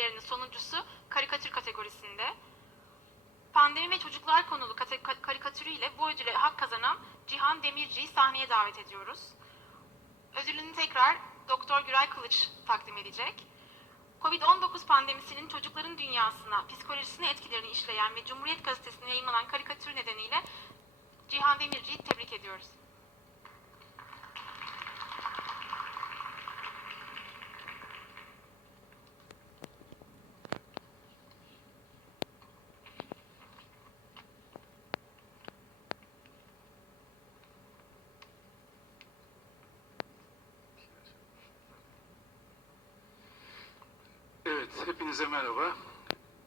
ödüllerinin sonuncusu karikatür kategorisinde. Pandemi ve çocuklar konulu karikatürüyle bu ödüle hak kazanan Cihan Demirci'yi sahneye davet ediyoruz. Ödülünü tekrar Doktor Güray Kılıç takdim edecek. Covid-19 pandemisinin çocukların dünyasına, psikolojisine etkilerini işleyen ve Cumhuriyet Gazetesi'ne yayınlanan karikatür nedeniyle Cihan Demirci'yi tebrik ediyoruz. Hepinize merhaba.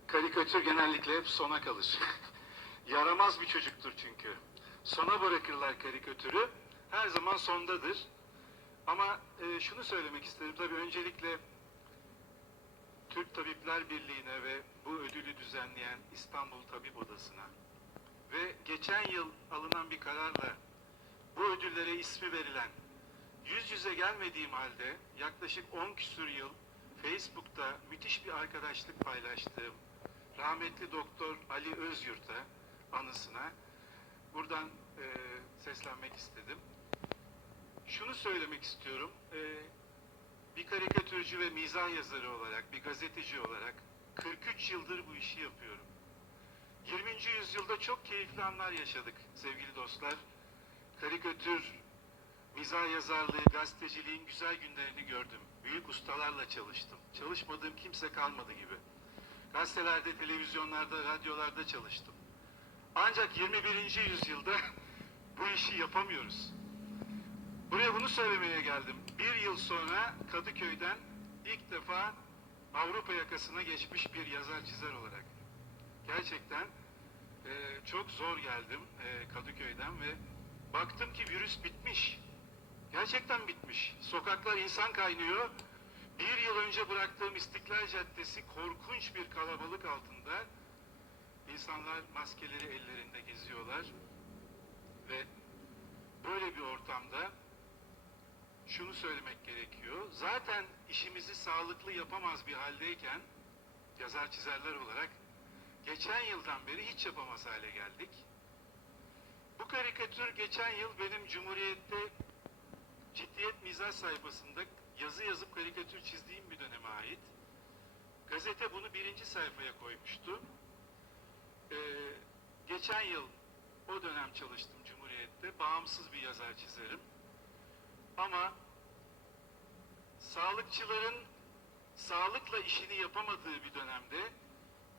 Karikatür genellikle hep sona kalır. Yaramaz bir çocuktur çünkü. Sona bırakırlar karikatürü. Her zaman sondadır. Ama e, şunu söylemek isterim. Tabii öncelikle Türk Tabipler Birliği'ne ve bu ödülü düzenleyen İstanbul Tabip Odası'na ve geçen yıl alınan bir kararla bu ödüllere ismi verilen yüz yüze gelmediğim halde yaklaşık 10 küsur yıl Facebook'ta müthiş bir arkadaşlık paylaştığım rahmetli doktor Ali Özyurt'a anısına buradan e, seslenmek istedim. Şunu söylemek istiyorum. E, bir karikatürcü ve mizah yazarı olarak, bir gazeteci olarak 43 yıldır bu işi yapıyorum. 20. yüzyılda çok keyifli anlar yaşadık sevgili dostlar. Karikatür, mizah yazarlığı, gazeteciliğin güzel günlerini gördüm. Büyük ustalarla çalıştım. Çalışmadığım kimse kalmadı gibi. Gazetelerde, televizyonlarda, radyolarda çalıştım. Ancak 21. yüzyılda bu işi yapamıyoruz. Buraya bunu söylemeye geldim. Bir yıl sonra Kadıköy'den ilk defa Avrupa yakasına geçmiş bir yazar çizer olarak. Gerçekten e, çok zor geldim e, Kadıköy'den ve baktım ki virüs bitmiş. Gerçekten bitmiş. Sokaklar insan kaynıyor. Bir yıl önce bıraktığım İstiklal Caddesi korkunç bir kalabalık altında. İnsanlar maskeleri ellerinde geziyorlar. Ve böyle bir ortamda şunu söylemek gerekiyor. Zaten işimizi sağlıklı yapamaz bir haldeyken yazar çizerler olarak geçen yıldan beri hiç yapamaz hale geldik. Bu karikatür geçen yıl benim Cumhuriyet'te Ciddiyet Mizah sayfasında yazı yazıp karikatür çizdiğim bir döneme ait. Gazete bunu birinci sayfaya koymuştu. Ee, geçen yıl o dönem çalıştım Cumhuriyet'te. Bağımsız bir yazar çizerim. Ama sağlıkçıların sağlıkla işini yapamadığı bir dönemde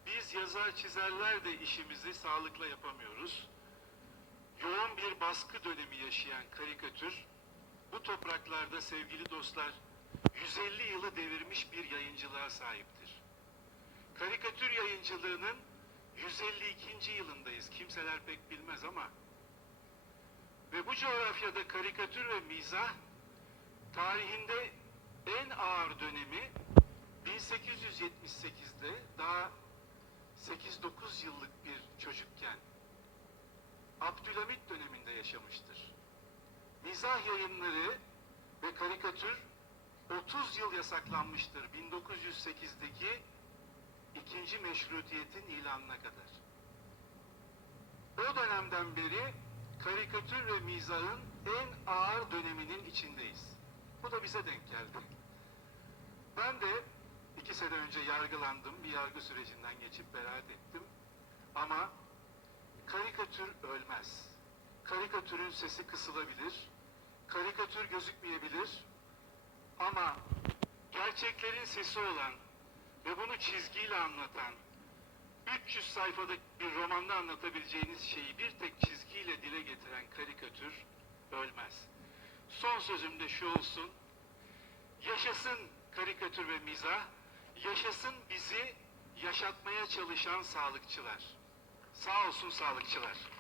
biz yazar çizerler de işimizi sağlıkla yapamıyoruz. Yoğun bir baskı dönemi yaşayan karikatür topraklarda sevgili dostlar 150 yılı devirmiş bir yayıncılığa sahiptir. Karikatür yayıncılığının 152. yılındayız. Kimseler pek bilmez ama ve bu coğrafyada karikatür ve mizah tarihinde en ağır dönemi 1878'de daha 8-9 yıllık bir çocukken Abdülhamit döneminde yaşamıştır. Mizah yayınları ve karikatür 30 yıl yasaklanmıştır 1908'deki ikinci meşrutiyetin ilanına kadar. O dönemden beri karikatür ve mizahın en ağır döneminin içindeyiz. Bu da bize denk geldi. Ben de iki sene önce yargılandım. Bir yargı sürecinden geçip beraat ettim. Ama karikatür ölmez. Karikatürün sesi kısılabilir. Karikatür gözükmeyebilir. Ama gerçeklerin sesi olan ve bunu çizgiyle anlatan 300 sayfada bir romanda anlatabileceğiniz şeyi bir tek çizgiyle dile getiren karikatür ölmez. Son sözüm de şu olsun. Yaşasın karikatür ve mizah, yaşasın bizi yaşatmaya çalışan sağlıkçılar. Sağ olsun sağlıkçılar.